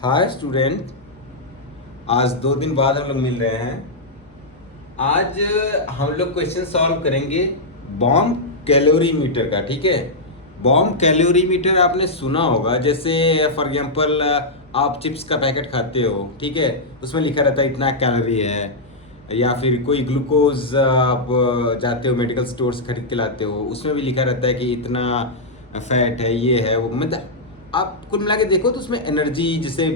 Hi student. आज 2 दिन बाद हम लोग मिल रहे हैं। आज हम लोग क्वेश्चन सॉल्व करेंगे बॉम्ब कैलोरी मीटर का। ठीक है, बॉम्ब कैलोरी मीटर आपने सुना होगा। जैसे फॉर एग्जांपल आप चिप्स का पैकेट खाते हो, ठीक है, उसमें लिखा रहता है इतना कैलोरी है। या फिर कोई ग्लूकोज आप जाते हो मेडिकल स्टोर से खरीद के लाते हो, उसमें भी लिखा रहता है कि इतना फैट है, ये है वो। मतलब आप कुल मिला के देखो तो उसमें एनर्जी, जैसे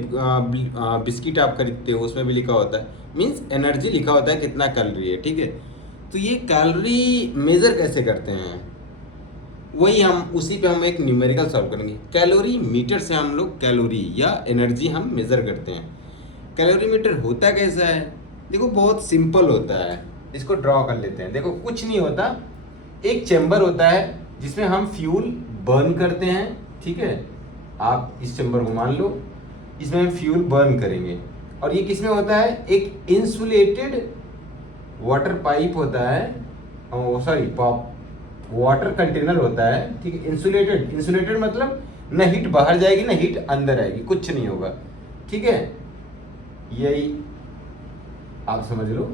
बिस्किट आप खरीदते हो उसमें भी लिखा होता है, मीन्स एनर्जी लिखा होता है कितना कैलोरी है। ठीक है, तो ये कैलोरी मेज़र कैसे करते हैं, वही हम उसी पे हम एक न्यूमेरिकल सॉल्व करेंगे। कैलोरी मीटर से हम लोग कैलोरी या एनर्जी हम मेज़र करते हैं। कैलोरी मीटर होता कैसा है, देखो बहुत सिंपल होता है। इसको ड्रॉ कर लेते हैं। देखो कुछ नहीं होता, एक चैम्बर होता है जिसमें हम फ्यूल बर्न करते हैं। ठीक है, आप इस चैम्बर को मान लो, इसमें हम फ्यूल बर्न करेंगे। और ये किसमें होता है, एक इंसुलेटेड वाटर पाइप होता है, सॉरी वाटर कंटेनर होता है। ठीक है, इंसुलेटेड, इंसुलेटेड मतलब न हीट बाहर जाएगी न हीट अंदर आएगी, कुछ नहीं होगा। ठीक है, यही आप समझ लो।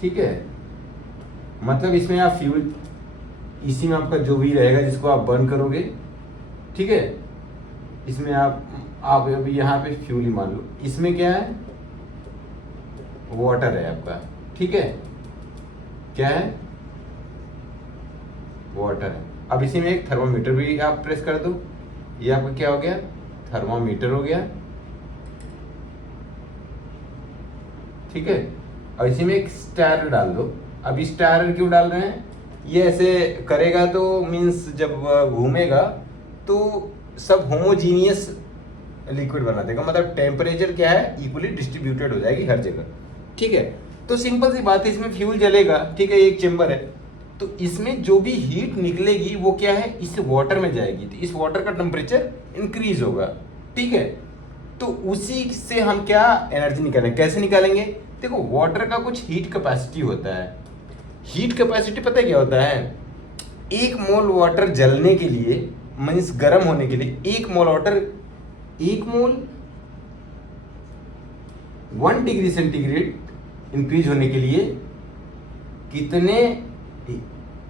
ठीक है, मतलब इसमें आप फ्यूल, इसी में आपका जो भी रहेगा जिसको आप बर्न करोगे। ठीक है, इसमें आप अभी यहाँ पे फ्यूल ही मान लो, इसमें क्या है, वाटर है आपका। ठीक है, क्या है, वाटर है। अब इसी में एक थर्मामीटर भी आप प्रेस कर दो, ये आपका क्या हो गया, थर्मामीटर हो गया। ठीक है, और इसी में एक स्टार डाल दो। अब स्टार क्यों डाल रहे हैं, ये ऐसे करेगा तो मीन्स जब घूमेगा तो सब होमोजीनियस लिक्विड बना देगा, मतलब टेम्परेचर क्या है, इक्वली डिस्ट्रीब्यूटेड हो जाएगी हर जगह। ठीक है, तो सिंपल सी बात है, इसमें फ्यूल जलेगा। ठीक है, एक चेम्बर है, तो इसमें जो भी हीट निकलेगी वो क्या है, इस वाटर में जाएगी, तो इस वाटर का टेम्परेचर इंक्रीज होगा। ठीक है, तो उसी से हम क्या एनर्जी निकालेंगे, कैसे निकालेंगे। देखो वाटर का कुछ हीट कैपेसिटी होता है। हीट कैपेसिटी पता है क्या होता है, 1 मोल वाटर जलने के लिए, मीन्स गर्म होने के लिए 1 मोल वाटर, 1 मोल 1 डिग्री सेंटीग्रेड इंक्रीज होने के लिए कितने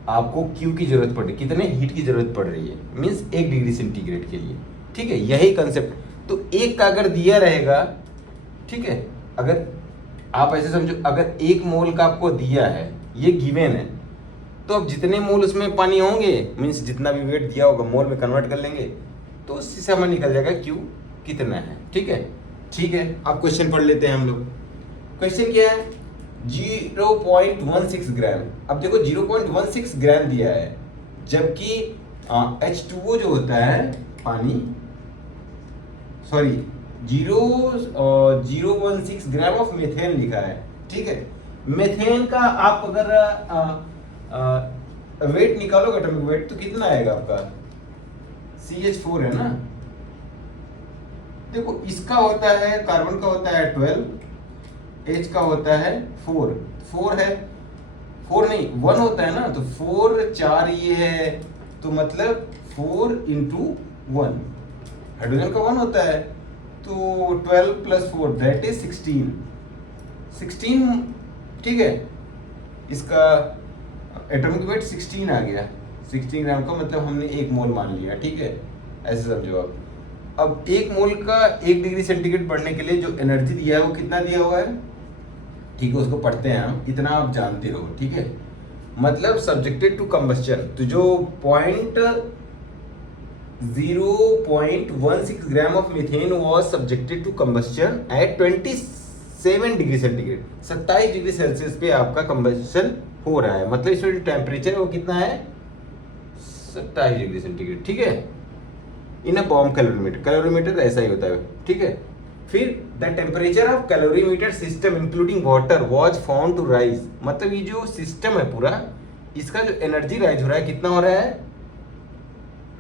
आपको क्यू की जरूरत पड़ रही, कितने हीट की जरूरत पड़ रही है, मीन्स 1 डिग्री सेंटीग्रेड के लिए। ठीक है, यही कंसेप्ट। तो एक का अगर दिया रहेगा, ठीक है, अगर आप ऐसे समझो, अगर 1 मोल का आपको दिया है, ये गिवन है, तो अब जितने मोल उसमें पानी होंगे, मीन्स जितना भी वेट दिया होगा मोल में कन्वर्ट कर लेंगे, तो उससे से हमें निकल जाएगा क्यू कितना है। ठीक है, ठीक है, अब क्वेश्चन पढ़ लेते हैं हम लोग। क्वेश्चन क्या है, 0.16 ग्राम। अब देखो 0.16 ग्राम दिया है, जबकि H2O जो होता है पानी, सॉरी 0.16 ग्राम ऑफ मेथेन लिखा है। ठीक है, मेथेन का आप अगर वेट निकालोगे, एटॉमिक वेट, तो कितना आएगा आपका, CH4 है ना। देखो इसका होता है, कार्बन का होता है 12, H का होता है 4, 4 है, 4 नहीं 1 होता है ना, तो 4 4 ये है, तो मतलब 4 इंटू 1, हाइड्रोजन का 1 होता है, तो 12 प्लस 4 दैट इज 16। ठीक है, इसका एटॉमिक वेट 16 आ गया, 16 ग्राम का मतलब हमने 1 मोल मान लिया। ठीक है, ऐसे समझो आप। अब 1 मोल का 1 डिग्री सेंटीग्रेड बढ़ने के लिए जो एनर्जी दिया है वो कितना दिया हुआ है, ठीक है, उसको पढ़ते हैं हम, इतना आप जानते रहो। ठीक है, मतलब सब्जेक्टेड टू कंबस्शन, तो जो 0.16 gram of methane was subjected to combustion at 27 degree centigrade, 27 degree Celsius पे आपका कंबस्शन हो रहा है, मतलब इसमें जो टेम्परेचर है वो कितना है, 27 डिग्री सेंटीग्रेड। ठीक है, in a bomb calorimeter, calorimeter ऐसा ही होता है। ठीक है, फिर the temperature of calorimeter system including water was found to rise, मतलब ये जो सिस्टम है पूरा, इसका जो एनर्जी राइज हो रहा है, कितना हो रहा है,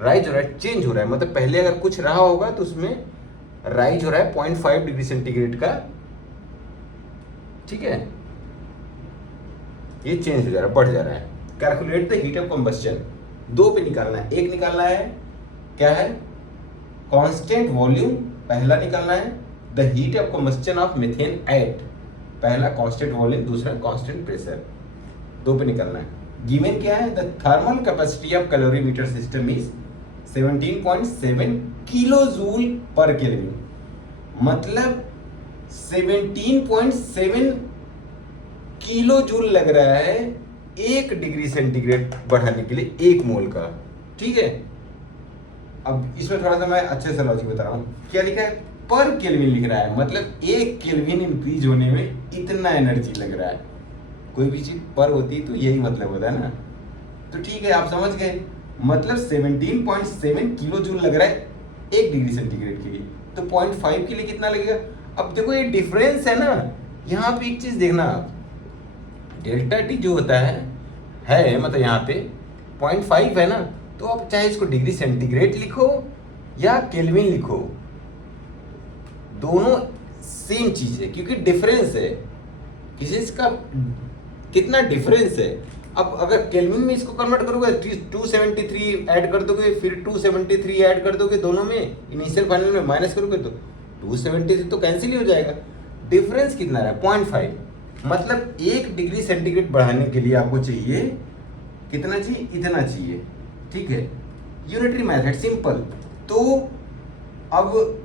राइज हो रहा है, चेंज हो रहा है, मतलब पहले अगर कुछ रहा होगा तो उसमें राइज हो रहा है 0.5 डिग्री सेंटीग्रेड का। ठीक है, ये चेंज हो जा रहा है, बढ़ जा रहा है। Calculate the heat of combustion, 2 पे निकालना है, एक निकालना है क्या है, कांस्टेंट वॉल्यूम पहला निकालना है, the heat of combustion of methane at, पहला कांस्टेंट वॉल्यूम, दूसरा कांस्टेंट प्रेशर, दो पे निकलना है। गिवन क्या है, the thermal capacity of calorimeter system is 17.7 kilo joule per kelvin, मतलब 17.7 किलो जूल लग रहा है 1 डिग्री सेंटीग्रेड बढ़ाने के लिए 1 मोल का, ठीक है। अब इसमें थोड़ा सा मैं अच्छे से लॉजिक बता रहा हूँ। क्या लिखा है, पर केल्विन लिख रहा है, मतलब 1 केल्विन इंक्रीज होने में इतना एनर्जी लग रहा है। कोई भी चीज पर होती है तो यही मतलब होता है ना, तो ठीक है आप समझ गए, मतलब 17.7 किलो जूल लग रहा है 1 डिग्री सेंटीग्रेड के लिए, तो 0.5 के लिए कितना लगेगा। अब देखो ये डिफरेंस है ना, यहाँ पे एक चीज देखना आप, डेल्टा टी जो होता है मतलब यहाँ पे 0.5 है ना, तो आप चाहे इसको डिग्री सेंटीग्रेड लिखो या केल्विन लिखो, दोनों सेम चीज है, क्योंकि डिफरेंस है, किसी का कितना डिफरेंस है। अब अगर केल्विन में इसको कन्वर्ट करोगे 273 ऐड कर दोगे, फिर 273 ऐड कर दोगे, दोनों में इनिशियल फाइनल में माइनस करोगे तो 273 तो कैंसिल ही हो जाएगा। डिफरेंस कितना है, 0.5, मतलब 1 डिग्री सेंटीग्रेड बढ़ाने के लिए आपको चाहिए कितना, चाहिए इतना चाहिए, ठीक है। यूनिटरी मेथड सिंपल, तो अब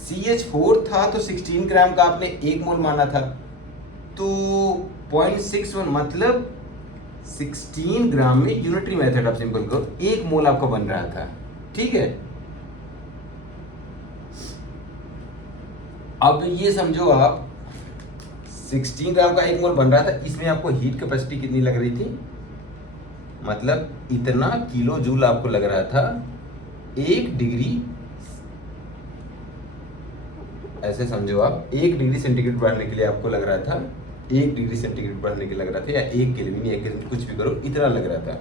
CH4 था तो 16 ग्राम का आपने 1 मोल माना था, तो 0.61 मतलब 16 ग्राम में यूनिटरी मेथड आप सिंपल करो 1 मोल आपका बन रहा था, ठीक है। अब ये समझो आप 16 ग्राम का 1 मोल बन रहा था, इसमें आपको हीट कैपेसिटी कितनी लग रही थी, मतलब इतना किलो जूल आपको लग रहा था 1 डिग्री, ऐसे समझो आप 1 डिग्री सेंटीग्रेड बढ़ने के लिए आपको लग रहा था, 1 डिग्री सेंटीग्रेड बढ़ने के लग रहा था, या 1 केल्विन, 1 केल्विन कुछ भी करो, इतना लग रहा था।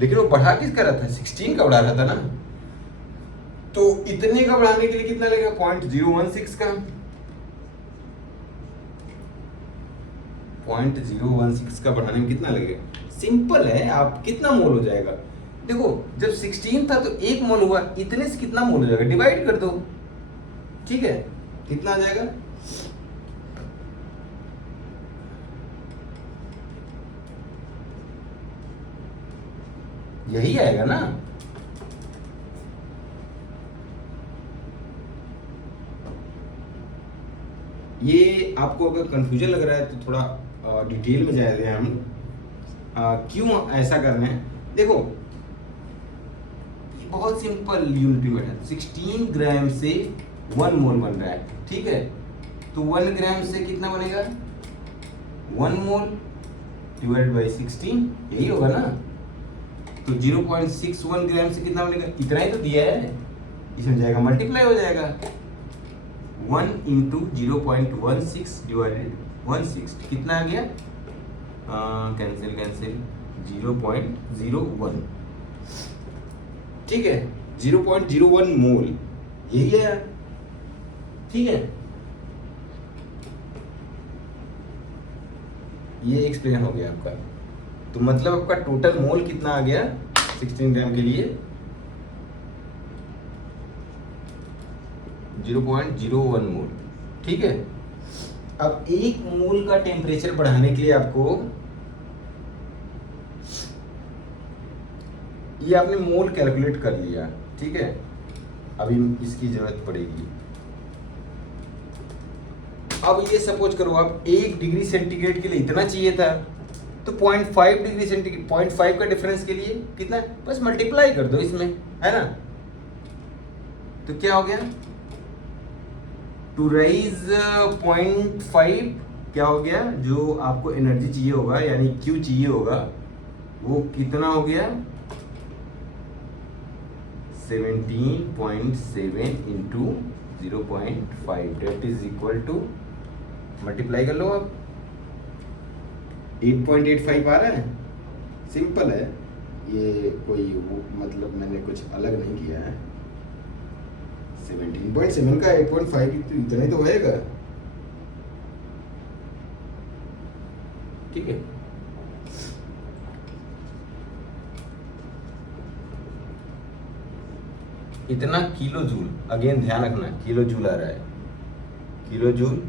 लेकिन वो बढ़ा किसका रहा था, 16 का बढ़ा रहा था ना, तो इतने का बढ़ाने के लिए कितना लगेगा, 0.016 का, 0.016 का बढ़ाने में कितना लगेगा, सिंपल है, आप कितना मोल हो जाएगा। देखो जब 16 था तो 1 मोल हुआ, इतने से कितना मोल हो जाएगा, डिवाइड कर दो, ठीक है, कितना आ जाएगा, यही आएगा ना। ये आपको अगर कंफ्यूजन लग रहा है तो थोड़ा डिटेल में जाते हैं हम, क्यों ऐसा कर रहे हैं। देखो बहुत सिंपल यूनिटरी मेथड, 16 ग्राम से 1 मोल बन रहा है, ठीक है, तो 1 ग्राम से कितना बनेगा, 1 मोल डिवाइड बाई 16, यही होगा ना, तो 0.61 ग्राम से कितना बनेगा, इतना ही तो दिया है, इसमें जाएगा मल्टीप्लाई हो जाएगा, 1 इंटू 0.16 डिवाइडेड 160 कितना आ गया, कैंसिल कैंसिल 0.01, ठीक है, 0.01 मोल, यही है, ठीक है। ये एक्सप्लेन हो गया आपका, तो मतलब आपका टोटल मोल कितना आ गया 16 ग्राम के लिए, 0.01 मोल, ठीक है। अब 1 मोल का टेम्परेचर बढ़ाने के लिए आपको, ये आपने मोल कैलकुलेट कर लिया, ठीक है, अभी इसकी जरूरत पड़ेगी। अब ये सपोज करो आप 1 डिग्री सेंटीग्रेड के लिए इतना चाहिए था, तो 0.5 डिग्री सेंटीग्रेड, 0.5 का डिफरेंस के लिए कितना, बस मल्टीप्लाई कर दो इसमें, है ना, तो क्या हो गया, टू राइज 0.5 क्या हो गया, जो आपको एनर्जी चाहिए होगा यानी Q चाहिए होगा, वो कितना हो गया, 17.7 इंटू 0.5 डेट इज इक्वल टू, मल्टीप्लाई कर लो आप, 8.85 आ रहा है, सिंपल है ये, कोई मतलब मैंने कुछ अलग नहीं किया है, 17.7 का 8.5 इतना ही तो होएगा, ठीक है। इतना किलो जूल, अगेन ध्यान रखना किलो जूल आ रहा है, किलो जूल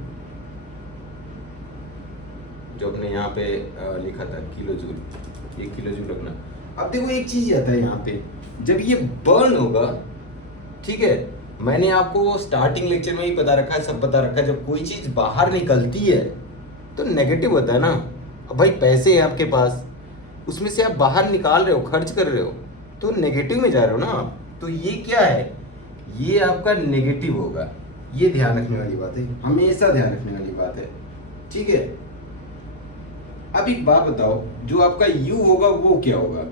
जो अपने यहाँ पे लिखा था किलो जूल, ये किलो जूल रखना। अब देखो एक चीज आता है यहाँ पे, जब ये बर्न होगा, ठीक है, मैंने आपको स्टार्टिंग लेक्चर में ही बता रखा है, सब बता रखा है, जब कोई चीज बाहर निकलती है तो नेगेटिव होता है ना। अब भाई पैसे हैं आपके पास, उसमें से आप बाहर निकाल रहे हो, खर्च कर रहे हो, तो नेगेटिव में जा रहे हो ना आप, तो ये क्या है, ये आपका नेगेटिव होगा। ये ध्यान रखने वाली बात है, हमेशा ध्यान रखने वाली बात है, ठीक है। अब एक बात बताओ, जो आपका यू होगा वो क्या होगा,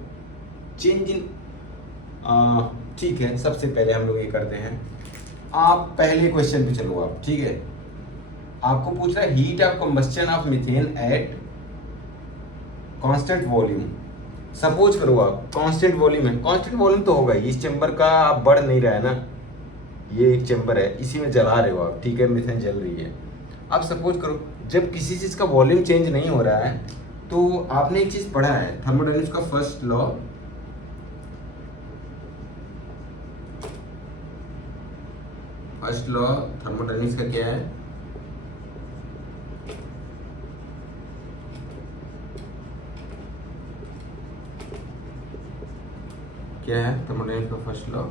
चेंज इन, ठीक है, सबसे पहले हम लोग ये करते हैं, आप पहले क्वेश्चन पे चलो आप, ठीक है। आपको पूछ रहा है heat of combustion of methane at constant volume. Suppose करो आप कांस्टेंट वॉल्यूम है, कांस्टेंट वॉल्यूम तो होगा ही, इस चैम्बर का आप बढ़ नहीं रहा है ना, ये एक चैम्बर है, इसी में जला रहे हो आप, ठीक है, मीथेन जल रही है। अब सपोज करो जब किसी चीज का वॉल्यूम चेंज नहीं हो रहा है, तो आपने एक चीज पढ़ा है थर्मोडायनेमिक्स का first law, first law thermodynamics का क्या है, क्या है थर्मोडायनेमिक्स का first law,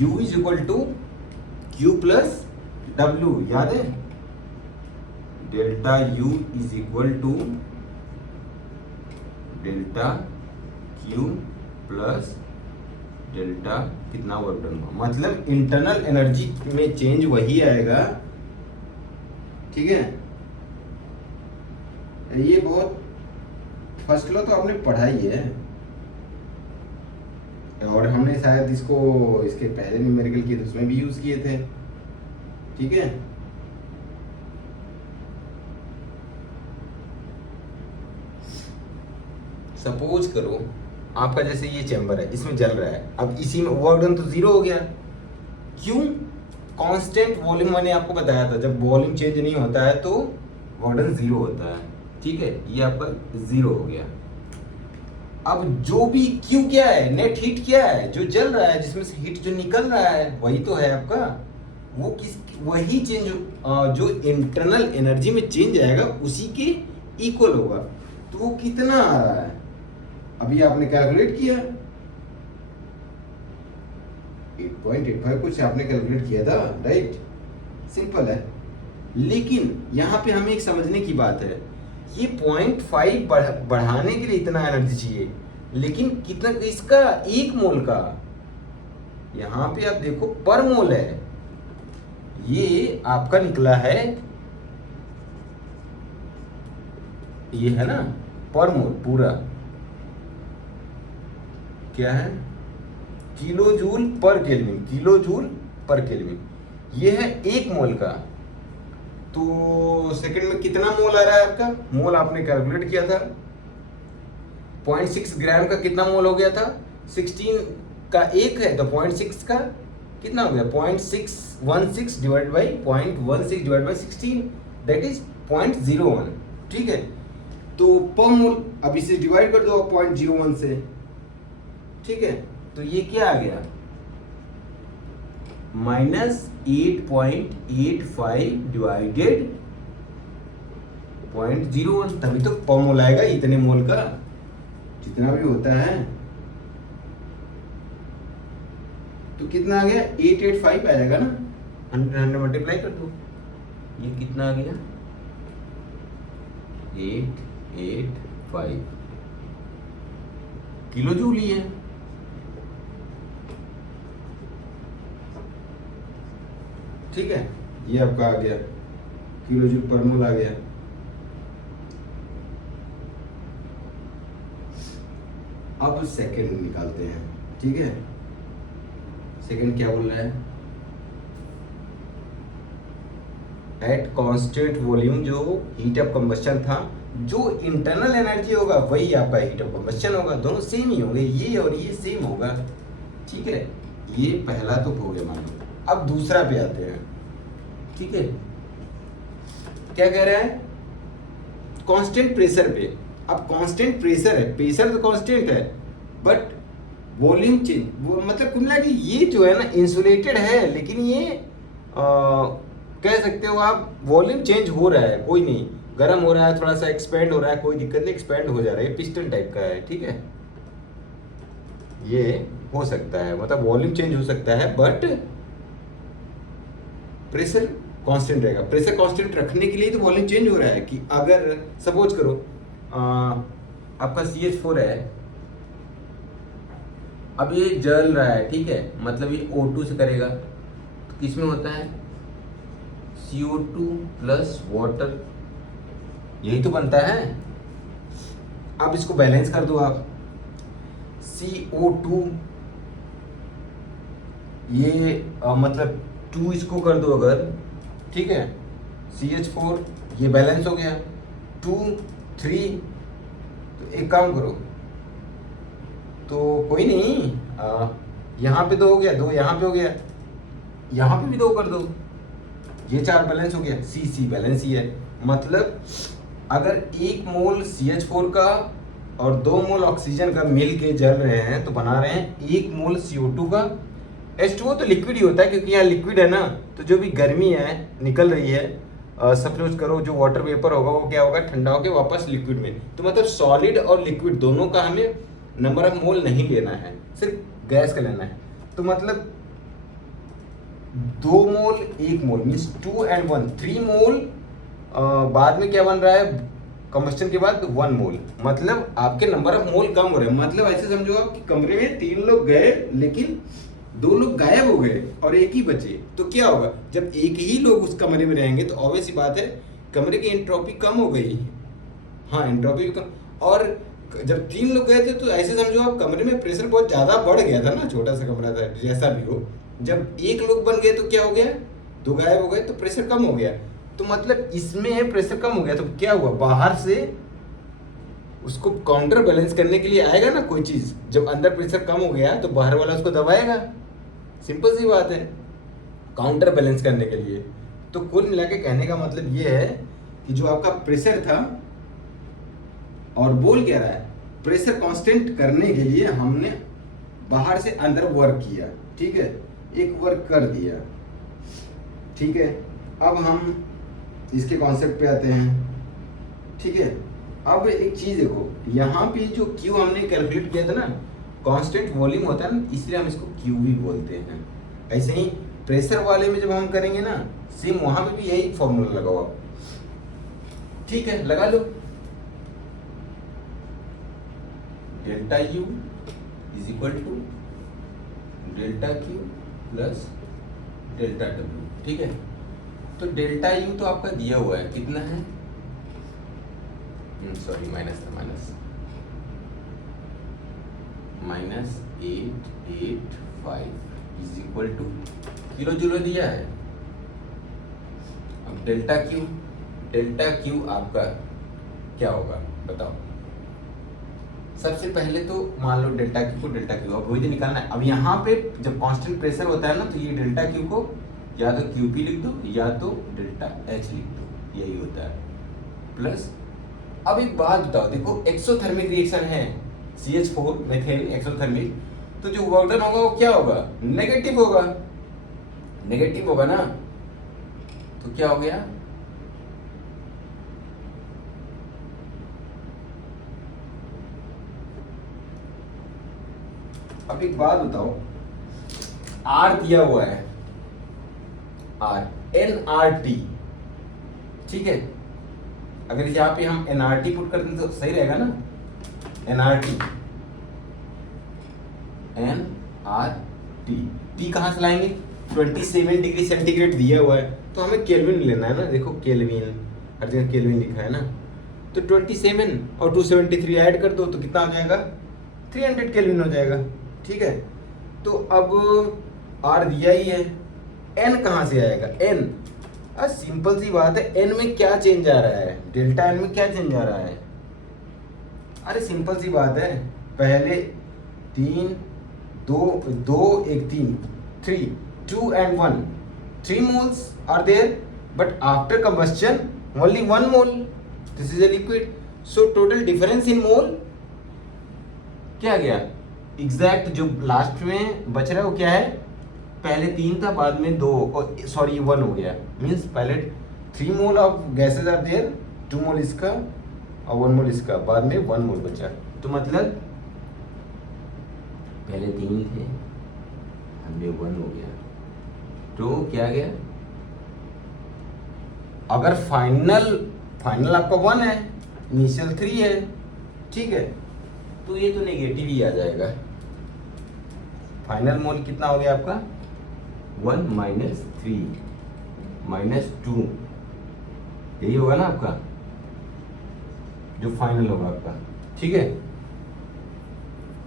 U is equal to Q plus W, याद है, delta U is equal to delta Q plus delta कितना वर्क डन हुआ, मतलब इंटरनल एनर्जी में चेंज वही आएगा, ठीक है। ये बहुत फर्स्ट लॉ तो आपने पढ़ा ही है, और हमने शायद इसको इसके पहले न्यूमेरिकल किए थे उसमें भी यूज किए थे, ठीक है। सपोज करो आपका जैसे ये चैम्बर है, इसमें जल रहा है, अब इसी में वर्क डन तो जीरो हो गया, क्यों, कांस्टेंट वॉल्यूम मैंने आपको बताया था, जब वॉल्यूम चेंज नहीं होता है तो वर्क डन जीरो होता है, ठीक है, ये आपका जीरो हो गया। अब जो भी क्यू क्या है, नेट हीट क्या है, जो जल रहा है, जिसमें से हीट जो निकल रहा है वही तो है आपका, वो किस, वही चेंज जो इंटरनल एनर्जी में चेंज आएगा उसी के इक्वल होगा, तो वो कितना आ रहा है, अभी आपने कैलकुलेट किया 8.85 कुछ आपने कैलकुलेट किया था, राइट, सिंपल है। लेकिन यहाँ पे हमें एक समझने की बात है, ये 0.5 बढ़ाने के लिए इतना एनर्जी चाहिए, लेकिन कितना इसका, एक मोल का, यहाँ पे आप देखो पर मोल है, ये आपका निकला है, ये है ना पर मोल, पूरा क्या है, kilo joule per kelvin, kilo joule per kelvin, ये है एक मोल का। तो सेकंड में कितना मोल आ रहा है आपका, मोल आपने कैलकुलेट किया था 0.6 ग्राम का कितना मोल हो गया था, 16 का एक है तो 0.6 का कितना हो गया, 0.616 divide by 0.16 divide by 16, that is 0.01, ठीक है। तो पर मोल, अब इसे डिवाइड कर दो 0.01 से, ठीक है, तो ये क्या आ गया, -8.85 डिवाइडेड 0.01, तभी तो पर मोल आएगा, इतने मोल का जितना भी होता है, तो कितना आ गया 885 आ जाएगा ना, 100 मल्टीप्लाई कर दो, ये कितना आ गया 885 किलो जूल ही है, ठीक है, ये आपका आ गया किलो जूल पर मोल आ गया। अब सेकंड निकालते हैं, ठीक है, सेकंड क्या बोल रहा है, एट कांस्टेंट वॉल्यूम जो हीट ऑफ कंबस्शन था, जो इंटरनल एनर्जी होगा वही आपका हीट ऑफ कंबस्शन होगा, दोनों सेम ही होंगे, ये और ये सेम होगा, ठीक है। ये पहला तो हो गया मान लो। अब दूसरा पे आते हैं, ठीक है, क्या कह रहा है, कांस्टेंट प्रेशर पे अब कांस्टेंट प्रेशर है, प्रेशर तो कांस्टेंट है, बट वॉल्यूम चेंज, वो मतलब कुल मिला के ये जो है ना इंसुलेटेड है, लेकिन ये कह सकते हो आप वॉल्यूम चेंज हो रहा है, कोई नहीं, गर्म हो रहा है, थोड़ा सा एक्सपेंड हो रहा है, कोई दिक्कत नहीं, एक्सपेंड हो जा रहा है, पिस्टन टाइप का है, ठीक है। ये हो सकता है, मतलब वॉल्यूम चेंज हो सकता है, बट प्रेशर कांस्टेंट रहेगा। प्रेशर कांस्टेंट रखने के लिए तो वॉल्यूम चेंज हो रहा है कि अगर सपोज करो आपका CH4 है, अब ये जल रहा है, ठीक है, मतलब ये O2 से करेगा, तो किसमें होता है CO2 प्लस वाटर, यही तो बनता है। अब इसको बैलेंस कर दो आप, CO2 ये मतलब 2 इसको कर दो अगर, ठीक है, CH4 ये बैलेंस हो गया, 2 3, तो एक काम करो, तो कोई नहीं, यहाँ पे 2 हो गया, 2 यहाँ पे हो गया, यहाँ पे भी 2 कर दो, ये 4 बैलेंस हो गया, C बैलेंस ही है। मतलब अगर 1 मोल CH4 का और 2 मोल ऑक्सीजन का मिल के जल रहे हैं तो बना रहे हैं 1 मोल CO2 का। H2O तो लिक्विड ही होता है, क्योंकि यहाँ लिक्विड है ना, तो जो भी गर्मी है निकल रही है, सपोज करो जो वाटर वेपर होगा वो क्या होगा, ठंडा होकर वापस लिक्विड में। तो मतलब सॉलिड और लिक्विड दोनों का हमें नंबर ऑफ मोल नहीं लेना है, सिर्फ गैस का लेना है। तो मतलब 2 मोल 1 मोल मीन्स 2 and 1 3 मोल, बाद में क्या बन रहा है कंबस्टन के बाद 1 मोल, मतलब आपके नंबर ऑफ मोल कम हो रहे हैं। मतलब ऐसे समझो आप कि कमरे में 3 लोग गए लेकिन 2 लोग गायब हो गए और 1 ही बचे, तो क्या होगा, जब 1 ही लोग उस कमरे में रहेंगे तो ऑब्वियस सी बात है कमरे की एंट्रोपी कम हो गई। हाँ, एंट्रोपी भी कम। और जब 3 लोग गए थे तो ऐसे समझो आप कमरे में प्रेशर बहुत ज़्यादा बढ़ गया था ना, छोटा सा कमरा था जैसा भी हो। जब 1 लोग बन गए तो क्या हो गया, 2 गायब हो गए तो प्रेशर कम हो गया। तो मतलब इसमें प्रेशर कम हो गया तो क्या हुआ, बाहर से उसको काउंटर बैलेंस करने के लिए आएगा ना कोई चीज़। जब अंदर प्रेशर कम हो गया तो बाहर वाला उसको दबाएगा, सिंपल सी बात है, काउंटर बैलेंस करने के लिए। तो कुल मिला के कहने का मतलब ये है कि जो आपका प्रेशर था, और बोल क्या रहा है, प्रेशर कांस्टेंट करने के लिए हमने बाहर से अंदर वर्क किया, ठीक है, एक वर्क कर दिया, ठीक है। अब हम इसके कॉन्सेप्ट पे आते हैं, ठीक है। अब एक चीज देखो, यहाँ पे जो Q हमने कैलकुलेट किया था ना, कांस्टेंट वॉल्यूम होता है ना, इसलिए हम इसको Q भी बोलते हैं। ऐसे ही प्रेशर वाले में जब हम करेंगे ना, सेम वहां पे भी यही फॉर्मूला लगाओ आप, ठीक है, लगा लो। Delta U is equal to delta Q plus delta W, ठीक है। तो डेल्टा U तो आपका दिया हुआ है, कितना है, सॉरी माइनस था, -885 is equal two kilo joule दिया है। अब डेल्टा Q आपका क्या होगा बताओ। सबसे पहले तो मान लो डेल्टा Q को डेल्टा Q अब वही निकालना है। अब यहाँ पे जब कांस्टेंट प्रेशर होता है ना, तो ये डेल्टा Q को या तो QP लिख दो या तो डेल्टा H लिख दो, यही होता है। प्लस अब एक बात बताओ, देखो एक्सोथर्मिक रिएक्शन है, CH4 मेथेन एक्सोथर्मिक, तो जो वर्क डन होगा वो क्या होगा, नेगेटिव होगा, नेगेटिव होगा ना। तो क्या हो गया, अब एक बात बताओ, R दिया हुआ है, R nRT, ठीक है। अगर यहाँ पे हम nRT पुट कर दें तो सही रहेगा ना, nRT T कहाँ से लाएंगे, 27 डिग्री सेंटीग्रेड दिया हुआ है, तो हमें केल्विन लेना है ना। देखो केल्विन, हर जगह केल्विन लिखा है ना, तो 27 और 273 ऐड कर दो तो कितना हो जाएगा, 300 केल्विन हो जाएगा, ठीक है। तो अब R दिया ही है, N कहाँ से आएगा, N सिंपल सी बात है, N में क्या चेंज आ रहा है, डेल्टा N में क्या चेंज आ रहा है, अरे सिंपल सी बात है, पहले 3 2 1 3 3 2 and 1 3 moles are there, but after combustion only 1 mole, this is a liquid। So total difference in mole क्या गया, एग्जैक्ट जो लास्ट में बच रहा है वो क्या है, पहले 3 था बाद में 2 और सॉरी 1 हो गया, मींस पहले 3 mole of gases are there, 2 mole इसका और 1 मोल इसका, बाद में 1 मोल बचा। तो मतलब पहले 3 थे, बाद में 1 हो गया, तो क्या गया, अगर फाइनल आपका 1 है, इनिशियल 3 है, ठीक है, तो ये तो नेगेटिव ही आ जाएगा। फाइनल मोल कितना हो गया आपका 1 माइनस 3 माइनस 2, यही होगा ना आपका जो फाइनल होगा आपका, ठीक है,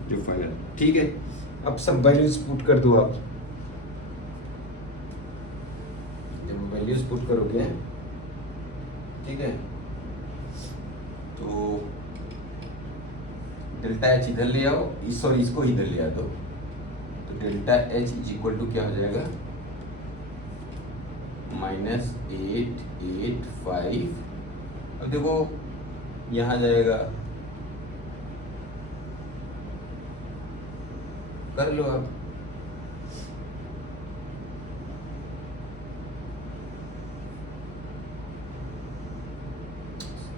जो फाइनल, ठीक है। अब सब वैल्यूज पुट कर दो आप, जब वैल्यूज पुट करोगे, ठीक है, तो डेल्टा एच इधर ले आओ, सॉरी इसको इधर ले आ दो, तो delta H is equal to क्या हो जाएगा -885। अब देखो यहाँ जाएगा, कर लो आप,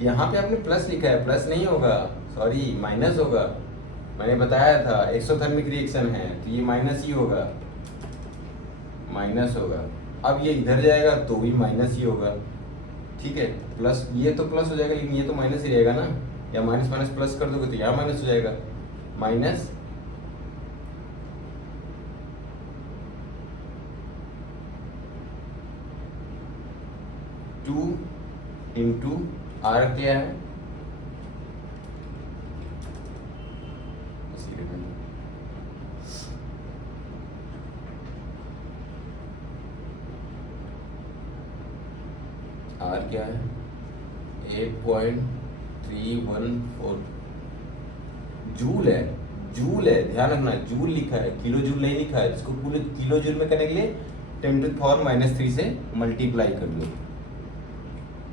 यहाँ पे आपने प्लस लिखा है, प्लस नहीं होगा, सॉरी माइनस होगा, मैंने बताया था एक्सोथर्मिक रिएक्शन है तो ये माइनस ही होगा, माइनस होगा। अब ये इधर जाएगा तो भी माइनस ही होगा, ठीक है, प्लस ये तो प्लस हो जाएगा, लेकिन ये तो माइनस ही रहेगा ना, या माइनस माइनस प्लस कर दोगे तो यहाँ माइनस हो जाएगा, माइनस टू इंटू आर क्या है, आर क्या है 8.314 जूल है, जूल है, ध्यान रखना जूल लिखा है, किलो जूल नहीं लिखा है, इसको पूरे किलो जूल में करने के लिए 10⁻³ से मल्टीप्लाई कर लो,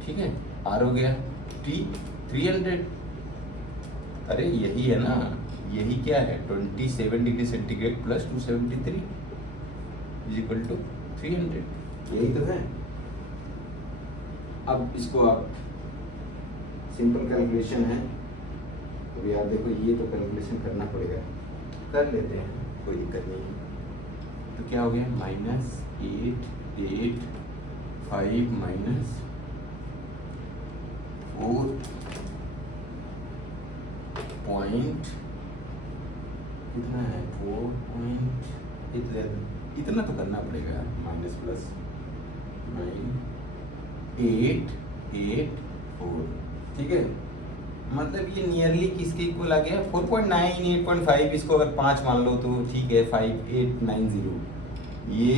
ठीक है, आर हो गया टी 300, अरे यही है ना, यही क्या है 27 degree centigrade plus 273 is equal to 300, यही तो है। अब इसको आप सिंपल कैलकुलेशन है, तो यार देखो ये तो कैलकुलेशन करना पड़ेगा, कर लेते हैं, कोई दिक्कत नहीं है। तो क्या हो गया -885 माइनस 4 पॉइंट कितना है 4 पॉइंट इतना तो करना पड़ेगा, माइनस प्लस 9884, ठीक है, मतलब ये नियरली किसके इक्वल आ गया 4.9 8.5, इसको अगर 5 मान लो तो ठीक है 5890, ये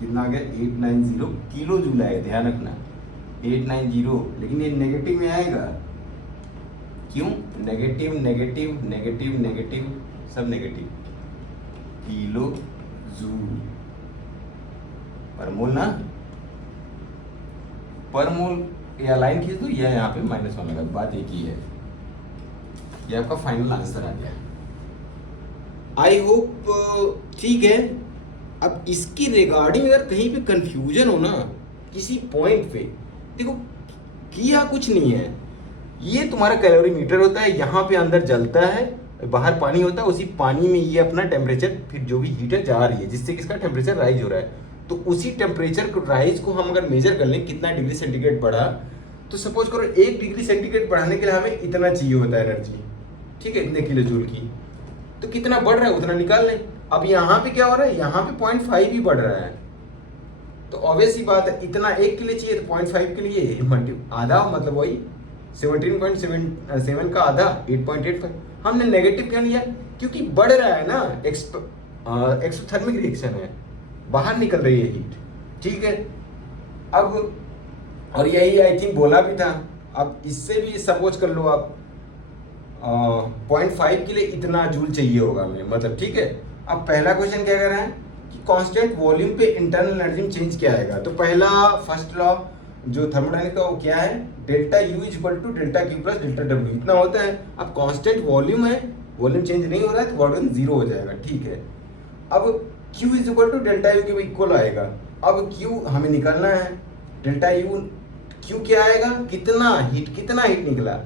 कितना आ गया 890 किलो जूल आएगा, ध्यान रखना 890, लेकिन ये नेगेटिव में आएगा, क्यों, नेगेटिव नेगेटिव नेगेटिव नेगेटिव सब नेगेटिव, किलो जूल पर मोल ना, पर मोल या लाइन खींच दो, यह यहाँ पे -1 लगा, बात एक ही है। ये आपका फाइनल आंसर आ गया, आई होप ठीक है। अब इसकी रिगार्डिंग अगर कहीं पे कंफ्यूजन हो ना किसी पॉइंट पे, देखो किया कुछ नहीं है, ये तुम्हारा कैलोरीमीटर होता है, यहाँ पे अंदर जलता है, बाहर पानी होता है, उसी पानी में ये अपना टेम्परेचर फिर जो भी हीटर जा रही है जिससे किसका टेम्परेचर राइज हो रहा है, तो उसी टेम्परेचर को राइज को हम अगर मेजर कर लें कितना डिग्री सेंटीग्रेड बढ़ा, तो सपोज करो 1 डिग्री सेंटीग्रेड बढ़ाने के लिए हमें इतना चाहिए होता है एनर्जी, ठीक है, इतने किलो जूल की, तो कितना बढ़ रहा है उतना निकाल लें। अब यहाँ पे क्या हो रहा है, यहाँ पे 0.5 ही बढ़ रहा है, तो ऑब्वियस ही बात है इतना 1 के लिए चाहिए, तो 0.5 के लिए आधा, मतलब वही 17.7 का आधा 8.85। हमने नेगेटिव क्यों लिया, क्योंकि बढ़ रहा है ना, एक्सोथर्मिक रिएक्शन है, बाहर निकल रही है हीट, ठीक है। अब और यही आई थिंक बोला भी था, अब इससे भी सपोज कर लो आप 0.5 के लिए इतना जूल चाहिए होगा हमें, मतलब ठीक है। अब पहला क्वेश्चन क्या कर रहा है कि कांस्टेंट वॉल्यूम पे इंटरनल एनर्जी में चेंज क्या आएगा, तो पहला फर्स्ट लॉ जो थर्मोडायनेमिक्स का वो क्या है, delta U is equal to delta Q plus delta W, इतना होता है। अब कांस्टेंट वॉल्यूम है, वॉल्यूम चेंज नहीं हो रहा है तो वॉल्यूम जीरो हो जाएगा, ठीक है। अब Q is equal to delta U के इक्वल आएगा। अब Q हमें निकालना है, डेल्टा यू Q क्या आएगा, कितना हीट निकला,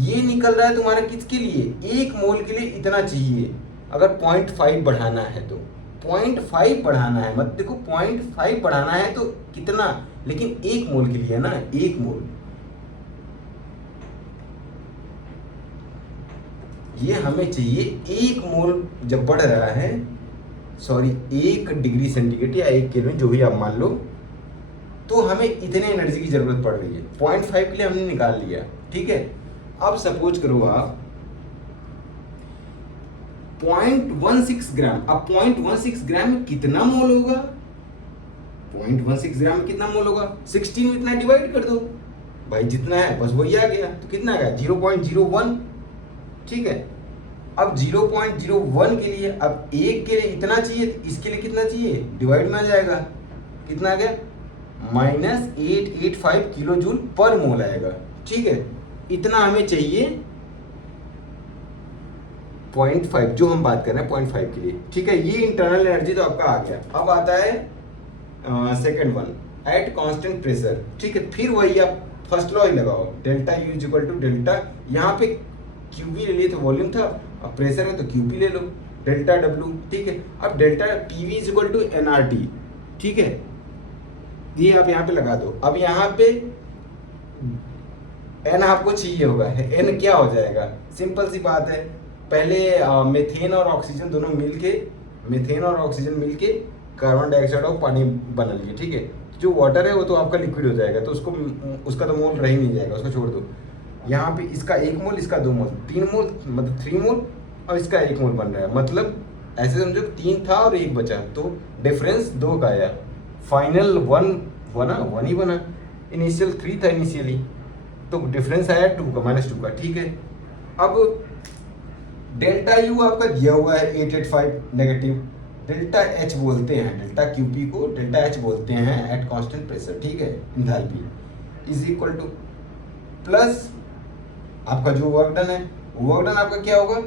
ये निकल रहा है तुम्हारा किसके लिए, 1 मोल के लिए इतना चाहिए। अगर 0.5 बढ़ाना है तो 0.5 बढ़ाना है, मतलब देखो 0.5 बढ़ाना है तो कितना, लेकिन 1 मोल के लिए ना, 1 मोल। ये हमें चाहिए 1 मोल जब बढ़ रहा है, सॉरी 1 डिग्री सेंटीग्रेड या 1 केल्विन जो भी आप मान लो, तो हमें इतने एनर्जी की जरूरत पड़ रही है। 0.5 के लिए हमने निकाल लिया, ठीक है। अब सपोज करो आप 0.16 ग्राम, अब 0.16 ग्राम में कितना मोल होगा, 0.16 ग्राम में कितना मोल होगा, 16 में इतना डिवाइड कर दो भाई, जितना है बस वही आ गया, तो कितना आ गया 0.01, ठीक है। अब 0.01 के लिए, अब 1 के लिए इतना चाहिए, इसके लिए कितना चाहिए, डिवाइड में आ जाएगा, कितना आ गया -885 किलो जूल पर मोल आएगा, ठीक है। इतना हमें चाहिए 0.5, जो हम बात कर रहे हैं 0.5 के लिए, ठीक है। ये इंटरनल एनर्जी तो आपका आ गया। अब आता है second one, at constant pressure, ठीक है। फिर वही आप फर्स्ट लॉ ही लगाओ, delta U is equal to delta, यहाँ पे क्यूबी ले लिए तो वॉल्यूम था, अब प्रेशर में तो क्यूपी ले लो, डेल्टा डब्ल्यू, ठीक है। अब delta PV is equal to NRT, ठीक है, ये आप यहाँ पे लगा दो। अब यहाँ पे एन आपको चाहिए होगा, एन क्या हो जाएगा, सिंपल सी बात है, पहले मीथेन और ऑक्सीजन दोनों मिलके, मीथेन और ऑक्सीजन मिलके कार्बन डाइऑक्साइड और पानी बना लिए, ठीक है। जो वाटर है वो तो आपका लिक्विड हो जाएगा, तो उसका तो मोल रह ही नहीं जाएगा, उसको छोड़ दो। यहाँ पे इसका 1 मोल, इसका 2 मोल, 3 मोल, मतलब 3 मोल, और इसका 1 मोल बन रहा है, मतलब ऐसे समझो 3 था और 1 बचा, तो डिफरेंस 2 का आया, फाइनल 1 बना, 1 ही बना, इनिशियल 3 था इनिशियली, तो डिफरेंस आया 2 का, -2 का, ठीक है। अब डेल्टा यू आपका दिया हुआ है 885 नेगेटिव, डेल्टा एच बोलते हैं, डेल्टा क्यूपी को डेल्टा एच बोलते हैं एट कांस्टेंट प्रेशर, ठीक है, enthalpy is equal two plus आपका जो वर्क डन है, वर्क डन आपका क्या होगा,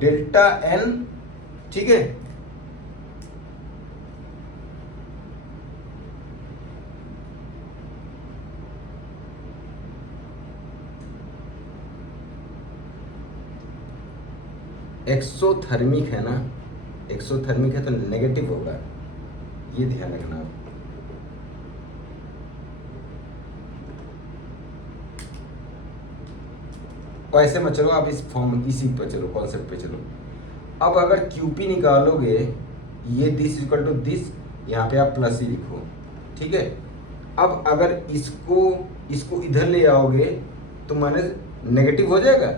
डेल्टा एन, ठीक है। एक्सोथर्मिक है ना, एक्सोथर्मिक है तो नेगेटिव होगा, ये ध्यान रखना आप। और ऐसे मत चलो आप, इस फॉर्म इसी पे चलो, कॉन्सेप्ट पे चलो। अब अगर क्यूपी निकालोगे, ये दिस इक्वल टू दिस, यहाँ पे आप प्लस ही लिखो, ठीक है। अब अगर इसको इधर ले आओगे तो माइनस नेगेटिव हो जाएगा,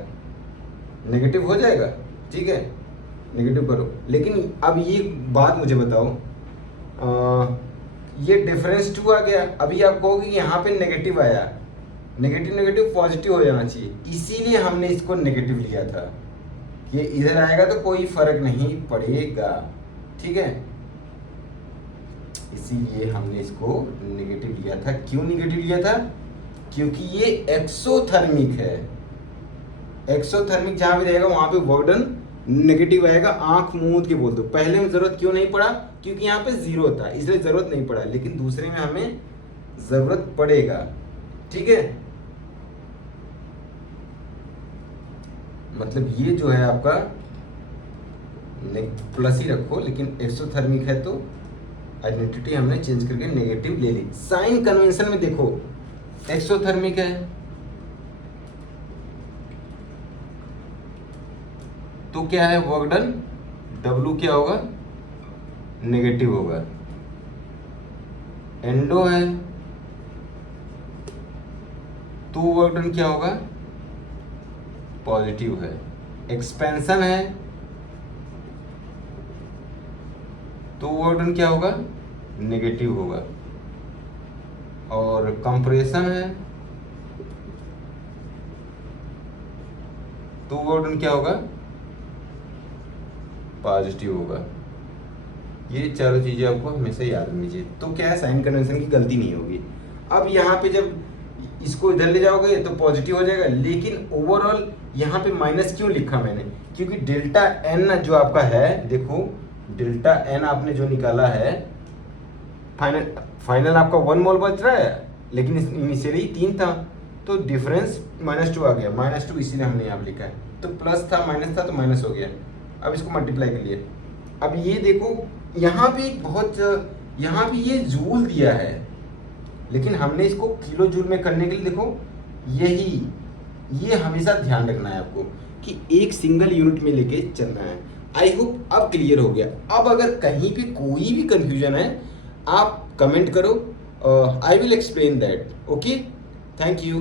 नेगेटिव हो जाएगा, ठीक है, नेगेटिव करो। लेकिन अब ये बात मुझे बताओ, ये डिफरेंस 2 आ गया, अभी आप कहोगे कि यहाँ पे नेगेटिव आया, नेगेटिव नेगेटिव पॉजिटिव हो जाना चाहिए, इसीलिए हमने इसको नेगेटिव लिया था, कि इधर आएगा तो कोई फर्क नहीं पड़ेगा, ठीक है, इसीलिए हमने इसको नेगेटिव लिया था। क्यों नेगेटिव लिया था, क्योंकि ये एक्सोथर्मिक है, एक्सोथर्मिक जहां भी रहेगा वहां पे वर्क डन नेगेटिव आएगा। आंख मूंद के बोल दो, पहले में जरूरत क्यों नहीं पड़ा, क्योंकि यहाँ पे 0 था इसलिए जरूरत नहीं पड़ा, लेकिन दूसरे में हमें जरूरत पड़ेगा, ठीक है। मतलब ये जो है आपका प्लस ही रखो, लेकिन एक्सोथर्मिक है तो आइडेंटिटी हमने चेंज करके नेगेटिव ले ली। साइन कन्वेंशन में देखो, एक्सोथर्मिक है तो क्या है वर्क डन, W क्या होगा, नेगेटिव होगा। एंडो है तो वर्क डन क्या होगा, पॉजिटिव है। एक्सपेंशन है तो वर्क डन क्या होगा, नेगेटिव होगा। और कंप्रेशन है तो वर्क डन क्या होगा, पॉजिटिव होगा। ये चारों चीजें आपको हमेशा याद रखनी चाहिए, तो क्या है साइन कन्वेंशन की गलती नहीं होगी। अब यहाँ पे जब इसको इधर ले जाओगे तो पॉजिटिव हो जाएगा, लेकिन ओवरऑल यहाँ पे माइनस क्यों लिखा मैंने, क्योंकि डेल्टा एन जो आपका है, देखो डेल्टा एन आपने जो निकाला है, फाइनल आपका 1 मोल बच रहा है, लेकिन इनिशियली 3 था, तो डिफरेंस -2 आ गया, -2 इसीलिए हमने यहाँ पे लिखा है। तो प्लस था माइनस था तो माइनस हो गया। अब इसको मल्टीप्लाई कर लिए। अब ये देखो यहाँ पे बहुत, यहाँ पे ये जूल दिया है, लेकिन हमने इसको किलो जूल में करने के लिए देखो ये हमेशा ध्यान रखना है आपको कि एक सिंगल यूनिट में लेके चलना है। आई होप अब क्लियर हो गया। अब अगर कहीं पे कोई भी कंफ्यूजन है आप कमेंट करो, I will explain that. Okay, thank you.